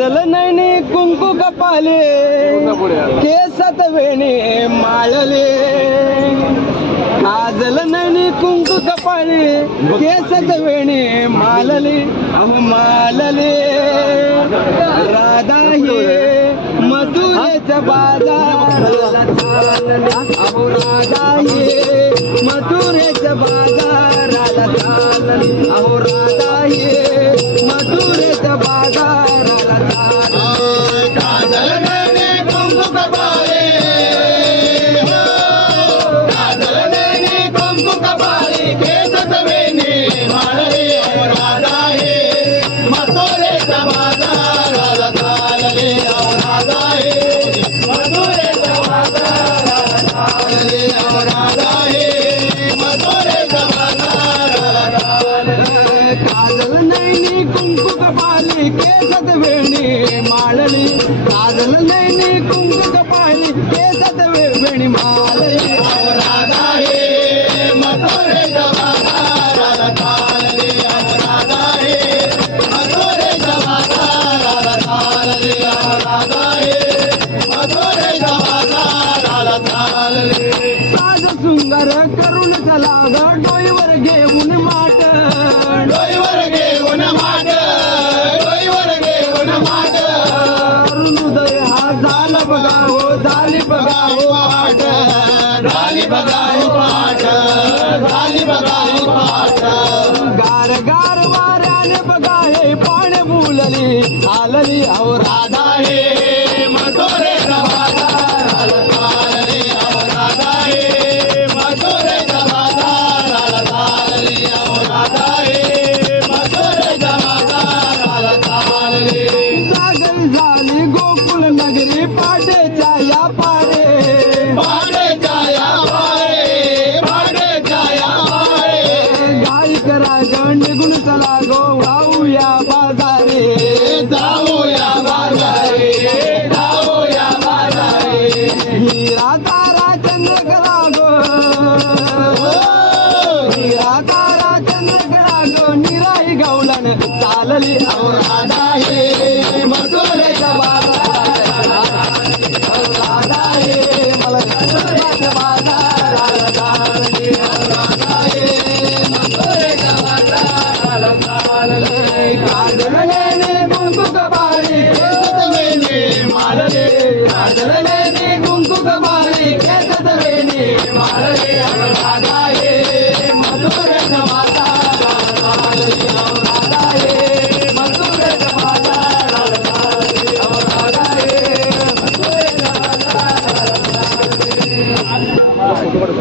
काजल नैनी कुंकू कपाले केसात वेणी माळले काजल नैनी कुंकू कपाले केसात वेणी माळले अहो माळले राधा ये मथुरेचा बाजाराला चालले अहो राधा ये मथुरेचा बाजाराला चालले अहो राधा ये मथुरेचा बाजाराला चालले काजल नैनी कुंकू कपाले काजल नैनी कुंकू कपाले केसात वेणी माळले अहो राधा ये मथुरेचा बाजाराला चालले अहो राधा ये मथुरेचा बाजाराला चालले अहो राधा ये मथुरेचा बाजाराला चालले काजल नैनी कुंकू कपाली केसात वेणी माळली काजल नैनी कुंकू कपाली केसात वेणी माळली अहो राधा ये मथुरेचा बाजाराला चालले अहो राधा ये मथुरेचा बाजाराला चालले अहो राधा ये मथुरेचा बाजाराला चालले साज सुंदर करून चला ग डोईवर घेऊन माट डोईवर घेऊन माट डोईवर घेऊन माट अरुणोदय हा झाला बघा हो झाली बघा हो पाठ झाली बघा हो पाठ झाली बघा हो पाठ गार गार वाऱ्याने बघा हे पाणी मुलली आलली अहो राधा हे मथुरेचा बाजाराला चालली अहो राधा हे मथुरेचा बाजाराला चालली अहो राधा हे मथुरेचा बाजाराला चालली सागरी झाली गोकुळ नगरी पाटेच्या या पारे पाटेच्या या पारे पाटेच्या या पारे गायक राजा निघून चला गो वाहूया बाजारे जाऊया बाजारे जाऊया बाजारे हिरा तारा चंद्रकला गो हिरा तारा चंद्रकला गो निराई गवलन चालली अहो राधा हे मथुरेचा बाजाराला अहो राधा हे मथुरेचा बाजाराला चालली अहो राधा हे मथुरेचा बाजाराला चालली काजल नैनी कुंकू कपाली केसात वेणी माळले काजल नैनी कुंकू कपाली केसात वेणी माळले अहो राधा हे मथुरेचा बाजाराला चालली अहो राधा हे मथुरेचा बाजाराला चालली अहो राधा हे मथुरेचा बाजाराला चालली